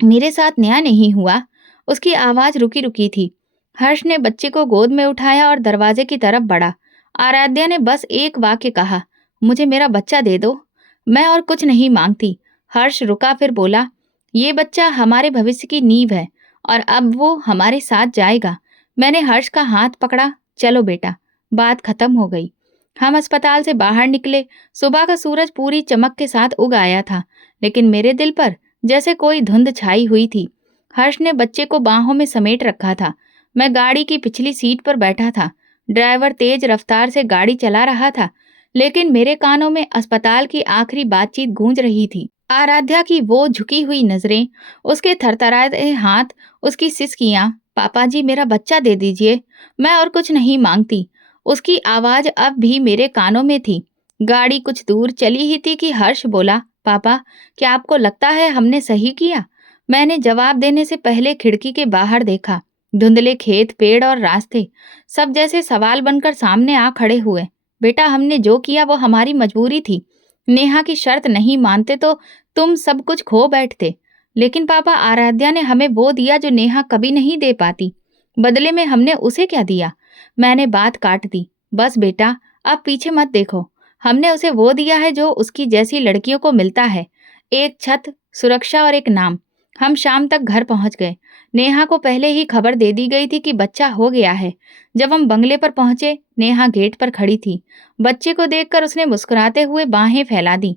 मेरे साथ न्याय नहीं हुआ। उसकी आवाज रुकी रुकी थी। हर्ष ने बच्चे को गोद में उठाया और दरवाजे की तरफ बढ़ा। आराध्या ने बस एक वाक्य कहा, मुझे मेरा बच्चा दे दो। मैं और कुछ नहीं मांगती। हर्ष रुका, फिर बोला, ये बच्चा हमारे भविष्य की नींव है और अब वो हमारे साथ जाएगा। मैंने हर्ष का हाथ पकड़ा। चलो बेटा। बात खत्म हो गई। हम अस्पताल से बाहर निकले। सुबह का सूरज पूरी चमक के साथ उग आया था, लेकिन मेरे दिल पर जैसे कोई धुंध छाई हुई थी। हर्ष ने बच्चे को बाहों में समेट रखा था। मैं गाड़ी की पिछली सीट पर बैठा था। ड्राइवर तेज रफ्तार से गाड़ी चला रहा था, लेकिन मेरे कानों में अस्पताल की आखिरी बातचीत गूंज रही थी। आराध्या की वो झुकी हुई नजरें, उसके थरथराते हाथ, उसकी सिसकियां, पापा जी मेरा बच्चा दे दीजिए, मैं और कुछ नहीं मांगती। उसकी आवाज अब भी मेरे कानों में थी। गाड़ी कुछ दूर चली ही थी कि हर्ष बोला, पापा, क्या आपको लगता है हमने सही किया? मैंने जवाब देने से पहले खिड़की के बाहर देखा। धुंधले खेत, पेड़ और रास्ते, सब जैसे सवाल बनकर सामने आ खड़े हुए। बेटा, हमने जो किया वो हमारी मजबूरी थी। नेहा की शर्त नहीं मानते तो तुम सब कुछ खो बैठते। लेकिन पापा, आराध्या ने हमें वो दिया जो नेहा कभी नहीं दे पाती। बदले में हमने उसे क्या दिया? मैंने बात काट दी। बस बेटा, अब पीछे मत देखो। हमने उसे वो दिया है जो उसकी जैसी लड़कियों को मिलता है, एक छत, सुरक्षा और एक नाम। हम शाम तक घर पहुंच गए। नेहा को पहले ही खबर दे दी गई थी कि बच्चा हो गया है। जब हम बंगले पर पहुंचे, नेहा गेट पर खड़ी थी। बच्चे को देखकर उसने मुस्कुराते हुए बाहें फैला दी।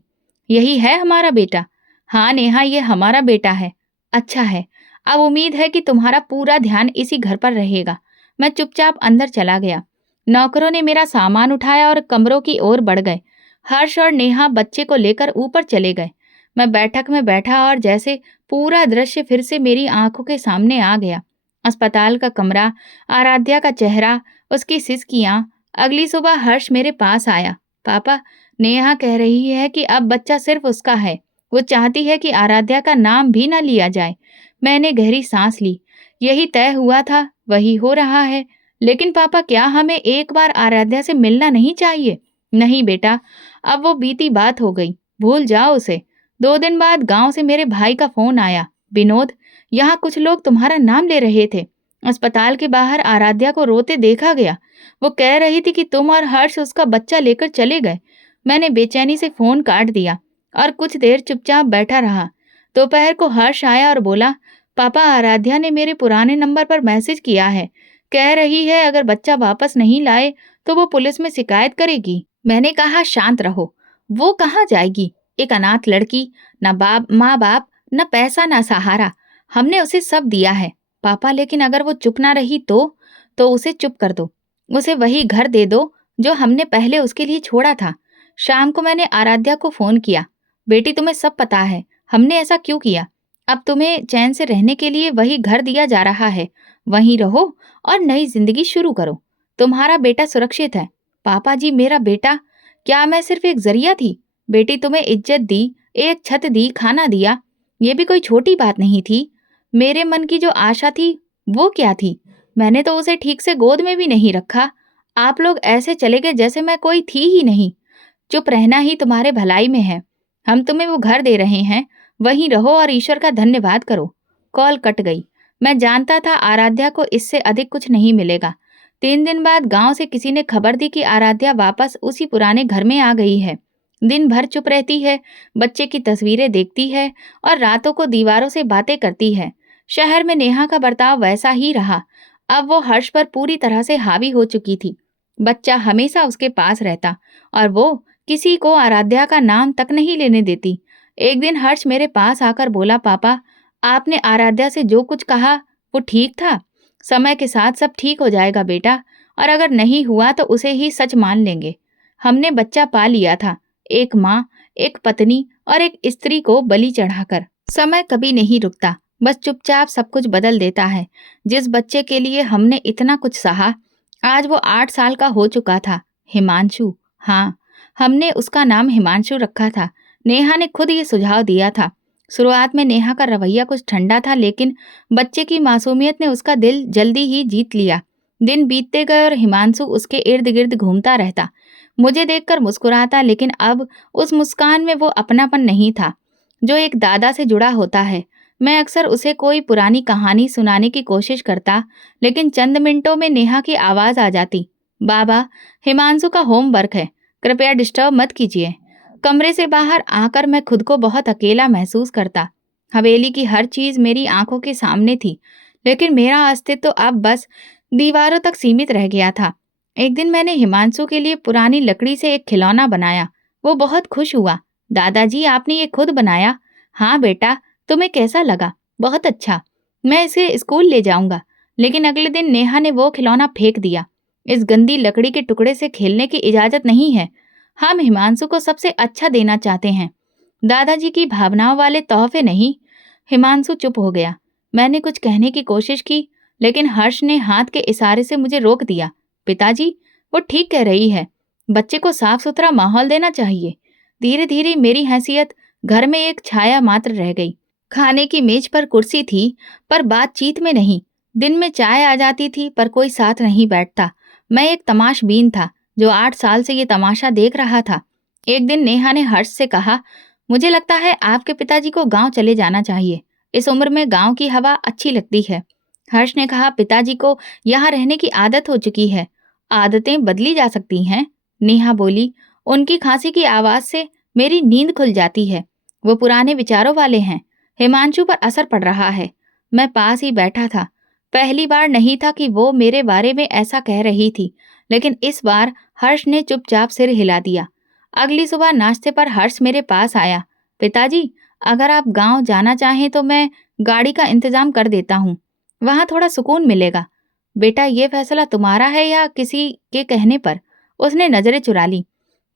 यही है हमारा बेटा? हाँ नेहा, ये हमारा बेटा है। अच्छा है। अब उम्मीद है कि तुम्हारा पूरा ध्यान इसी घर पर रहेगा। मैं चुपचाप अंदर चला गया। नौकरों ने मेरा सामान उठाया और कमरों की ओर बढ़ गए। हर्ष और नेहा बच्चे को लेकर ऊपर चले गए। मैं बैठक में बैठा और जैसे पूरा दृश्य फिर से मेरी आंखों के सामने आ गया। अस्पताल का कमरा, आराध्या का चेहरा, उसकी सिसकियां। अगली सुबह हर्ष मेरे पास आया। पापा, नेहा कह रही है कि अब बच्चा सिर्फ उसका है। वो चाहती है कि आराध्या का नाम भी ना लिया जाए। मैंने गहरी सांस ली। यही तय हुआ था, वही हो रहा है। लेकिन पापा, क्या हमें एक बार आराध्या से मिलना नहीं चाहिए? नहीं बेटा, अब वो बीती बात हो गई, भूल जाओ उसे। 2 दिन बाद गांव से मेरे भाई का फोन आया। विनोद, यहाँ कुछ लोग तुम्हारा नाम ले रहे थे। अस्पताल के बाहर आराध्या को रोते देखा गया। वो कह रही थी कि तुम और हर्ष उसका बच्चा लेकर चले गए। मैंने बेचैनी से फोन काट दिया और कुछ देर चुपचाप बैठा रहा। दोपहर को हर्ष आया और बोला, पापा, आराध्या ने मेरे पुराने नंबर पर मैसेज किया है। कह रही है अगर बच्चा वापस नहीं लाए तो वो पुलिस में शिकायत करेगी। मैंने कहा, शांत रहो। वो कहाँ जाएगी? एक अनाथ लड़की, न बाप माँ बाप, न पैसा, न सहारा। हमने उसे सब दिया है। पापा, लेकिन अगर वो चुप ना रही तो उसे चुप कर दो। उसे वही घर दे दो जो हमने पहले उसके लिए छोड़ा था। शाम को मैंने आराध्या को फोन किया। बेटी, तुम्हें सब पता है हमने ऐसा क्यों किया। अब तुम्हें चैन से रहने के लिए वही घर दिया जा रहा है। वहीं रहो और नई जिंदगी शुरू करो। तुम्हारा बेटा सुरक्षित है। पापा जी, मेरा बेटा? क्या मैं सिर्फ एक जरिया थी? बेटी, तुम्हें इज्जत दी, एक छत दी, खाना दिया। ये भी कोई छोटी बात नहीं थी। मेरे मन की जो आशा थी वो क्या थी? मैंने तो उसे ठीक से गोद में भी नहीं रखा। आप लोग ऐसे चले गए जैसे मैं कोई थी ही नहीं। चुप रहना ही तुम्हारे भलाई में है। हम तुम्हें वो घर दे रहे हैं, वहीं रहो और ईश्वर का धन्यवाद करो। कॉल कट गई। मैं जानता था आराध्या को इससे अधिक कुछ नहीं मिलेगा। 3 दिन बाद गांव से किसी ने खबर दी कि आराध्या वापस उसी पुराने घर में आ गई है। दिन भर चुप रहती है, बच्चे की तस्वीरें देखती है और रातों को दीवारों से बातें करती है। शहर में नेहा का बर्ताव वैसा ही रहा। अब वो हर्ष पर पूरी तरह से हावी हो चुकी थी। बच्चा हमेशा उसके पास रहता और वो किसी को आराध्या का नाम तक नहीं लेने देती। एक दिन हर्ष मेरे पास आकर बोला, पापा, आपने आराध्या से जो कुछ कहा वो ठीक था। समय के साथ सब ठीक हो जाएगा बेटा, और अगर नहीं हुआ तो उसे ही सच मान लेंगे। हमने बच्चा पा लिया था, एक माँ, एक पत्नी और एक स्त्री को बलि चढ़ाकर। समय कभी नहीं रुकता, बस चुपचाप सब कुछ बदल देता है। जिस बच्चे के लिए हमने इतना कुछ सहा, आज वो 8 साल का हो चुका था। हिमांशु। हाँ, हमने उसका नाम हिमांशु रखा था। नेहा ने खुद ये सुझाव दिया था। शुरुआत में नेहा का रवैया कुछ ठंडा था, लेकिन बच्चे की मासूमियत ने उसका दिल जल्दी ही जीत लिया। दिन बीतते गए और हिमांशु उसके इर्द गिर्द घूमता रहता। मुझे देखकर मुस्कुराता, लेकिन अब उस मुस्कान में वो अपनापन नहीं था जो एक दादा से जुड़ा होता है। मैं अक्सर उसे कोई पुरानी कहानी सुनाने की कोशिश करता, लेकिन चंद मिनटों में नेहा की आवाज आ जाती, बाबा, हिमांशु का होमवर्क है, कृपया डिस्टर्ब मत कीजिए। कमरे से बाहर आकर मैं खुद को बहुत अकेला महसूस करता। हवेली की हर चीज मेरी आंखों के सामने थी, लेकिन मेरा अस्तित्व अब बस दीवारों तक सीमित रह गया था। एक दिन मैंने हिमांशु के लिए पुरानी लकड़ी से एक खिलौना बनाया। वो बहुत खुश हुआ। दादाजी, आपने ये खुद बनाया? हाँ बेटा, तुम्हें कैसा लगा? बहुत अच्छा, मैं इसे स्कूल ले जाऊंगा। लेकिन अगले दिन नेहा ने वो खिलौना फेंक दिया। इस गंदी लकड़ी के टुकड़े से खेलने की इजाजत नहीं है। हम हिमांशु को सबसे अच्छा देना चाहते हैं, दादाजी की भावनाओं वाले तोहफे नहीं। हिमांशु चुप हो गया। मैंने कुछ कहने की कोशिश की, लेकिन हर्ष ने हाथ के इशारे से मुझे रोक दिया। पिताजी, वो ठीक कह रही है, बच्चे को साफ सुथरा माहौल देना चाहिए। धीरे धीरे मेरी हैसियत घर में एक छाया मात्र रह गई। खाने की मेज पर कुर्सी थी, पर बातचीत में नहीं। दिन में चाय आ जाती थी, पर कोई साथ नहीं बैठता। मैं एक तमाशबीन था जो 8 साल से ये तमाशा देख रहा था। एक दिन नेहा ने हर्ष से कहा, मुझे लगता है आपके पिताजी को गांव चले जाना चाहिए। इस उम्र में गांव की हवा अच्छी लगती है। हर्ष ने कहा, पिताजी को यहाँ रहने की आदत हो चुकी है। आदतें बदली जा सकती हैं, नेहा बोली। उनकी खांसी की आवाज से मेरी नींद खुल जाती है। वो पुराने विचारों वाले हैं। हिमांशु पर असर पड़ रहा है। मैं पास ही बैठा था। पहली बार नहीं था कि वो मेरे बारे में ऐसा कह रही थी, लेकिन इस बार हर्ष ने चुपचाप सिर हिला दिया। अगली सुबह नाश्ते पर हर्ष मेरे पास आया। पिताजी, अगर आप गांव जाना चाहें तो मैं गाड़ी का इंतजाम कर देता हूँ। वहां थोड़ा सुकून मिलेगा। बेटा, ये फैसला तुम्हारा है या किसी के कहने पर? उसने नजरें चुरा ली।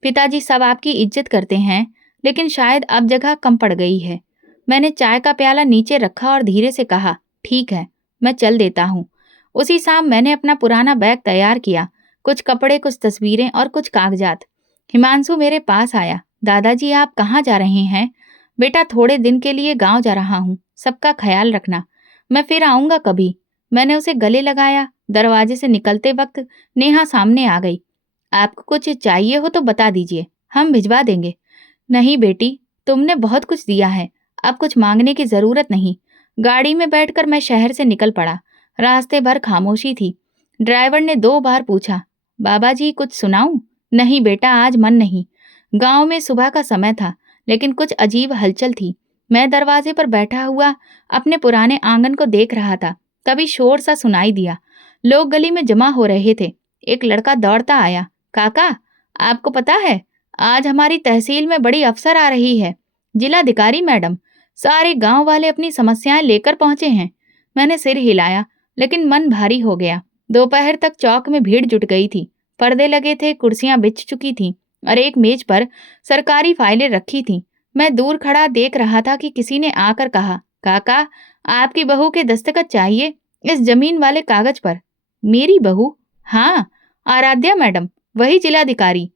पिताजी, सब आपकी इज्जत करते हैं, लेकिन शायद अब जगह कम पड़ गई है। मैंने चाय का प्याला नीचे रखा और धीरे से कहा, ठीक है, मैं चल देता हूँ। उसी शाम मैंने अपना पुराना बैग तैयार किया, कुछ कपड़े, कुछ तस्वीरें और कुछ कागजात। हिमांशु मेरे पास आया। दादाजी, आप कहाँ जा रहे हैं? बेटा, थोड़े दिन के लिए गांव जा रहा हूँ, सबका ख्याल रखना, मैं फिर आऊंगा कभी। मैंने उसे गले लगाया। दरवाजे से निकलते वक्त नेहा सामने आ गई। आपको कुछ चाहिए हो तो बता दीजिए, हम भिजवा देंगे। नहीं बेटी, तुमने बहुत कुछ दिया है, अब कुछ मांगने की जरूरत नहीं। गाड़ी में बैठकर मैं शहर से निकल पड़ा। रास्ते भर खामोशी थी। ड्राइवर ने 2 बार पूछा, बाबा जी कुछ सुनाऊं? नहीं बेटा, आज मन नहीं। गांव में सुबह का समय था, लेकिन कुछ अजीब हलचल थी। मैं दरवाजे पर बैठा हुआ अपने पुराने आंगन को देख रहा था। तभी शोर सा सुनाई दिया। लोग गली में जमा हो रहे थे। एक लड़का दौड़ता आया। काका, आपको पता है, आज हमारी तहसील में बड़ी अफसर आ रही है, जिलाधिकारी मैडम। सारे गांव वाले अपनी समस्याएं लेकर पहुंचे हैं। मैंने सिर हिलाया, लेकिन मन भारी हो गया। दोपहर तक चौक में भीड़ जुट गई थी। पर्दे लगे थे, कुर्सियां बिछ चुकी थीं और एक मेज पर सरकारी फाइलें रखी थीं। मैं दूर खड़ा देख रहा था कि किसी ने आकर कहा, काका, आपकी बहू के दस्तखत चाहिए इस जमीन वाले कागज पर। मेरी बहू? हाँ, आराध्या मैडम, वही जिलाधिकारी।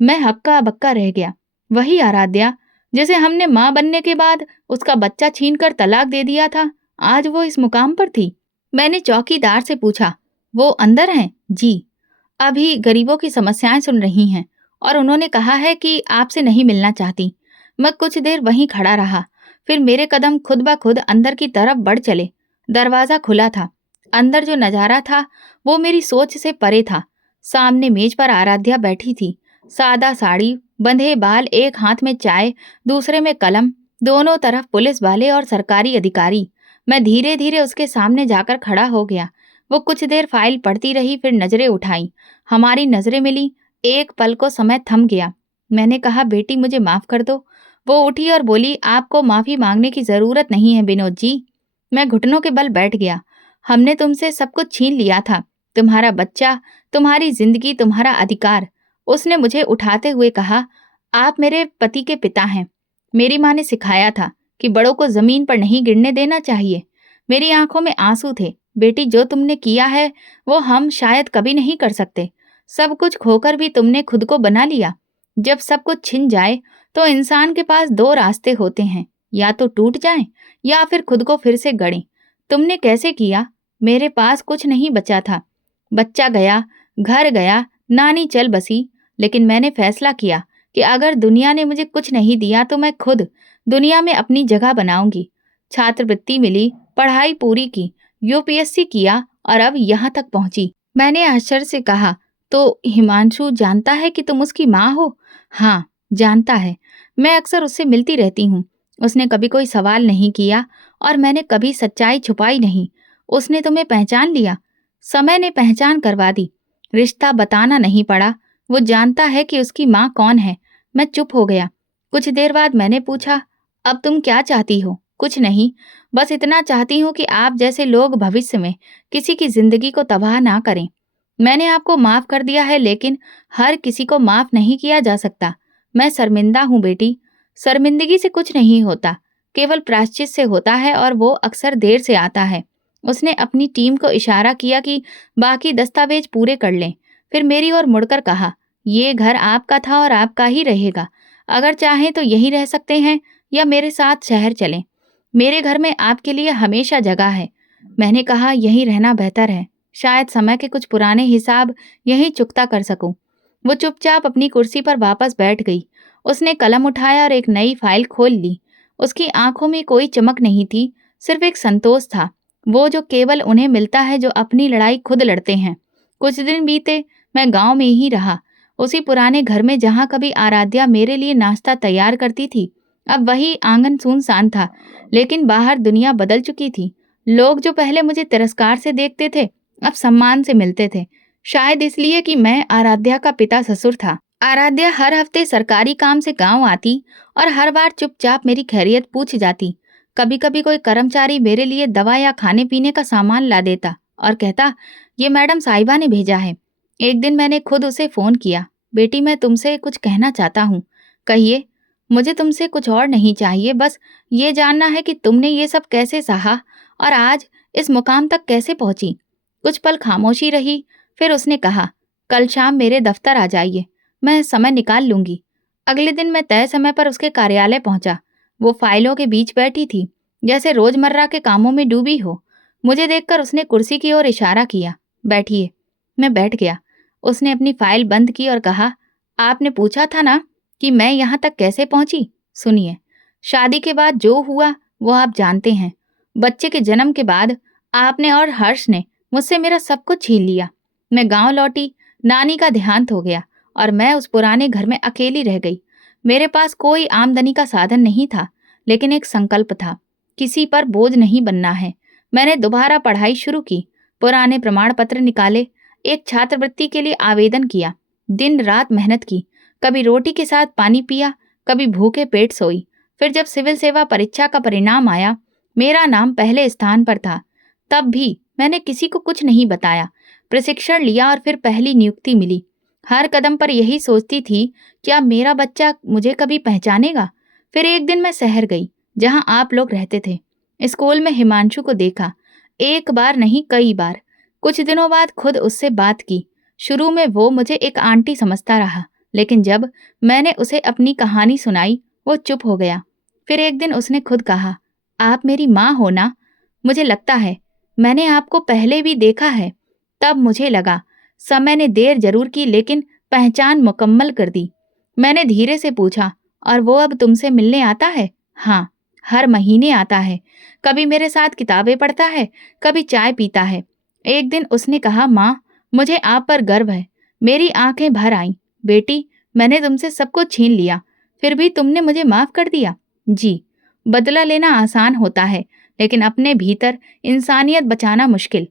मैं हक्का बक्का रह गया। वही आराध्या जिसे हमने मां बनने के बाद उसका बच्चा छीनकर तलाक दे दिया था, आज वो इस मुकाम पर थी। मैंने चौकीदार से पूछा, वो अंदर हैं? जी, अभी गरीबों की समस्याएं सुन रही हैं और उन्होंने कहा है कि आपसे नहीं मिलना चाहती। मैं कुछ देर वहीं खड़ा रहा, फिर मेरे कदम खुद ब खुद अंदर की तरफ बढ़ चले। दरवाजा खुला था। अंदर जो नजारा था वो मेरी सोच से परे था। सामने मेज पर आराध्या बैठी थी। सादा साड़ी, बंधे बाल, एक हाथ में चाय, दूसरे में कलम, दोनों तरफ पुलिस वाले और सरकारी अधिकारी। मैं धीरे धीरे उसके सामने जाकर खड़ा हो गया। वो कुछ देर फाइल पढ़ती रही, फिर नजरें उठाई। हमारी नजरें मिली। एक पल को समय थम गया। मैंने कहा, बेटी मुझे माफ कर दो। वो उठी और बोली, आपको माफी मांगने की जरूरत नहीं है विनोद जी। मैं घुटनों के बल बैठ गया। हमने तुमसे सब कुछ छीन लिया था, तुम्हारा बच्चा, तुम्हारी जिंदगी, तुम्हारा अधिकार। उसने मुझे उठाते हुए कहा, आप मेरे पति के पिता हैं। मेरी माँ ने सिखाया था कि बड़ों को जमीन पर नहीं गिरने देना चाहिए। मेरी आंखों में आंसू थे। बेटी, जो तुमने किया है वो हम शायद कभी नहीं कर सकते। सब कुछ खोकर भी तुमने खुद को बना लिया। जब सब कुछ छिन जाए तो इंसान के पास दो रास्ते होते हैं, या तो टूट जाएं या फिर खुद को फिर से गढ़ें। तुमने कैसे किया? मेरे पास कुछ नहीं बचा था। बच्चा गया, घर गया, नानी चल बसी, लेकिन मैंने फैसला किया कि अगर दुनिया ने मुझे कुछ नहीं दिया तो मैं खुद दुनिया में अपनी जगह बनाऊंगी। छात्रवृत्ति मिली, पढ़ाई पूरी की, यूपीएससी किया और अब यहाँ तक पहुंची। मैंने आश्चर्य से कहा, तो हिमांशु जानता है कि तुम उसकी माँ हो? हाँ, जानता है। मैं अक्सर उससे मिलती रहती हूँ। उसने कभी कोई सवाल नहीं किया और मैंने कभी सच्चाई छुपाई नहीं। उसने तुम्हें पहचान लिया। समय ने पहचान करवा दी। रिश्ता बताना नहीं पड़ा। वो जानता है कि उसकी माँ कौन है। मैं चुप हो गया। कुछ देर बाद मैंने पूछा, अब तुम क्या चाहती हो? कुछ नहीं, बस इतना चाहती हूँ कि आप जैसे लोग भविष्य में किसी की जिंदगी को तबाह ना करें। मैंने आपको माफ कर दिया है, लेकिन हर किसी को माफ नहीं किया जा सकता। मैं शर्मिंदा हूँ बेटी। शर्मिंदगी से कुछ नहीं होता, केवल प्रायश्चित से होता है, और वो अक्सर देर से आता है। उसने अपनी टीम को इशारा किया कि बाकी दस्तावेज पूरे कर लें। फिर मेरी ओर मुड़कर कहा, ये घर आपका था और आपका ही रहेगा। अगर चाहें तो यहीं रह सकते हैं या मेरे साथ शहर चलें। मेरे घर में आपके लिए हमेशा जगह है। मैंने कहा, यहीं रहना बेहतर है। शायद समय के कुछ पुराने हिसाब यहीं चुकता कर सकूं। वो चुपचाप अपनी कुर्सी पर वापस बैठ गई। उसने कलम उठाया और एक नई फाइल खोल ली। उसकी आंखों में कोई चमक नहीं थी, सिर्फ एक संतोष था, वो जो केवल उन्हें मिलता है जो अपनी लड़ाई खुद लड़ते हैं। कुछ दिन बीते, मैं गांव में ही रहा, उसी पुराने घर में जहां कभी आराध्या मेरे लिए नाश्ता तैयार करती थी। अब वही आंगन सुनसान था, लेकिन बाहर दुनिया बदल चुकी थी। लोग जो पहले मुझे तिरस्कार से देखते थे, अब सम्मान से मिलते थे। शायद इसलिए कि मैं आराध्या का पिता ससुर था। आराध्या हर हफ्ते सरकारी काम से गांव आती और हर बार चुपचाप मेरी खैरियत पूछ जाती। कभी कभी कोई कर्मचारी मेरे लिए दवा या खाने पीने का सामान ला देता और कहता, ये मैडम साहिबा ने भेजा है। एक दिन मैंने खुद उसे फोन किया, बेटी मैं तुमसे कुछ कहना चाहता हूँ। कहिए। मुझे तुमसे कुछ और नहीं चाहिए, बस ये जानना है कि तुमने ये सब कैसे सहा और आज इस मुकाम तक कैसे पहुंची। कुछ पल खामोशी रही, फिर उसने कहा, कल शाम मेरे दफ्तर आ जाइए, मैं समय निकाल लूंगी। अगले दिन मैं तय समय पर उसके कार्यालय पहुंचा। वो फाइलों के बीच बैठी थी, जैसे रोजमर्रा के कामों में डूबी हो। मुझे देखकर उसने कुर्सी की ओर इशारा किया, बैठिए। मैं बैठ गया। उसने अपनी फाइल बंद की और कहा, आपने पूछा था ना कि मैं यहाँ तक कैसे पहुंची। सुनिए, शादी के बाद जो हुआ वो आप जानते हैं। बच्चे के जन्म के बाद आपने और हर्ष ने मुझसे मेरा सब कुछ छीन लिया। मैं गांव लौटी, नानी का देहांत हो गया और मैं उस पुराने घर में अकेली रह गई। मेरे पास कोई आमदनी का साधन नहीं था, लेकिन एक संकल्प था, किसी पर बोझ नहीं बनना है। मैंने दोबारा पढ़ाई शुरू की, पुराने प्रमाण पत्र निकाले, एक छात्रवृत्ति के लिए आवेदन किया, दिन रात मेहनत की, कभी रोटी के साथ पानी पिया, कभी भूखे पेट सोई। फिर जब सिविल सेवा परीक्षा का परिणाम आया, मेरा नाम पहले स्थान पर था। तब भी मैंने किसी को कुछ नहीं बताया। प्रशिक्षण लिया और फिर पहली नियुक्ति मिली। हर कदम पर यही सोचती थी, क्या मेरा बच्चा मुझे कभी पहचानेगा। फिर एक दिन मैं शहर गई, जहां आप लोग रहते थे। स्कूल में हिमांशु को देखा, एक बार नहीं कई बार। कुछ दिनों बाद खुद उससे बात की। शुरू में वो मुझे एक आंटी समझता रहा, लेकिन जब मैंने उसे अपनी कहानी सुनाई, वो चुप हो गया। फिर एक दिन उसने खुद कहा, आप मेरी माँ हो ना? मुझे लगता है मैंने आपको पहले भी देखा है। तब मुझे लगा, समय ने देर जरूर की, लेकिन पहचान मुकम्मल कर दी। मैंने धीरे से पूछा, और वो अब तुमसे मिलने आता है? हाँ, हर महीने आता है। कभी मेरे साथ किताबें पढ़ता है, कभी चाय पीता है। एक दिन उसने कहा, माँ, मुझे आप पर गर्व है। मेरी आंखें भर आईं। बेटी, मैंने तुमसे सब कुछ छीन लिया, फिर भी तुमने मुझे माफ कर दिया। जी, बदला लेना आसान होता है, लेकिन अपने भीतर इंसानियत बचाना मुश्किल।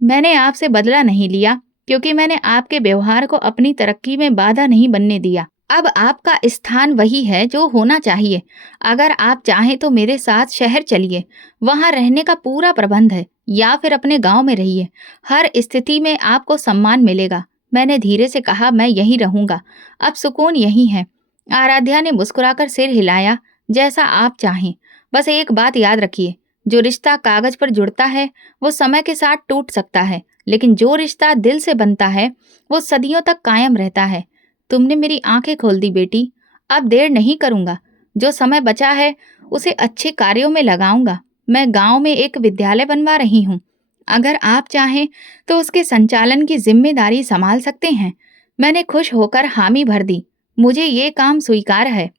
मैंने आपसे बदला नहीं लिया, क्योंकि मैंने आपके व्यवहार को अपनी तरक्की में बाधा नहीं बनने दिया। अब आपका स्थान वही है जो होना चाहिए। अगर आप चाहें तो मेरे साथ शहर चलिए, वहां रहने का पूरा प्रबंध है, या फिर अपने गांव में रहिए। हर स्थिति में आपको सम्मान मिलेगा। मैंने धीरे से कहा, मैं यहीं रहूंगा, अब सुकून यहीं है। आराध्या ने मुस्कुराकर सिर हिलाया, जैसा आप चाहें। बस एक बात याद रखिए, जो रिश्ता कागज पर जुड़ता है वो समय के साथ टूट सकता है, लेकिन जो रिश्ता दिल से बनता है वो सदियों तक कायम रहता है। तुमने मेरी आंखें खोल दी बेटी। अब देर नहीं करूंगा। जो समय बचा है उसे अच्छे कार्यों में लगाऊंगा। मैं गांव में एक विद्यालय बनवा रही हूँ। अगर आप चाहें तो उसके संचालन की जिम्मेदारी संभाल सकते हैं। मैंने खुश होकर हामी भर दी। मुझे ये काम स्वीकार है।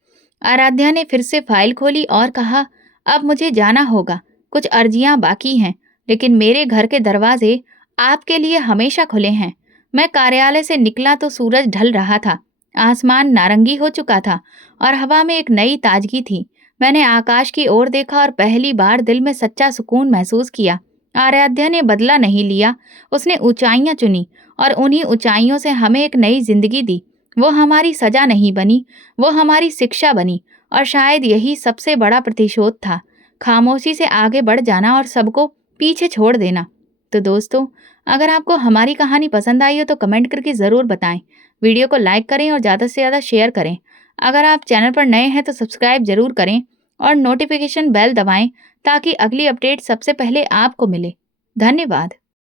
आराध्या ने फिर से फाइल खोली और कहा, अब मुझे जाना होगा। कुछ अर्जियां बाकी हैं, लेकिन मेरे घर के दरवाजे आपके लिए हमेशा खुले हैं। मैं कार्यालय से निकला तो सूरज ढल रहा था। आसमान नारंगी हो चुका था और हवा में एक नई ताजगी थी। मैंने आकाश की ओर देखा और पहली बार दिल में सच्चा सुकून महसूस किया। आराध्या ने बदला नहीं लिया। उसने ऊंचाइयां चुनी और उन्हीं ऊंचाइयों से हमें एक नई जिंदगी दी। वो हमारी सजा नहीं बनी, वो हमारी शिक्षा बनी। और शायद यही सबसे बड़ा प्रतिशोध था, खामोशी से आगे बढ़ जाना और सबको पीछे छोड़ देना। तो दोस्तों, अगर आपको हमारी कहानी पसंद आई हो तो कमेंट करके ज़रूर बताएं। वीडियो को लाइक करें और ज़्यादा से ज़्यादा शेयर करें। अगर आप चैनल पर नए हैं तो सब्सक्राइब ज़रूर करें और नोटिफिकेशन बेल दबाएं ताकि अगली अपडेट सबसे पहले आपको मिले। धन्यवाद।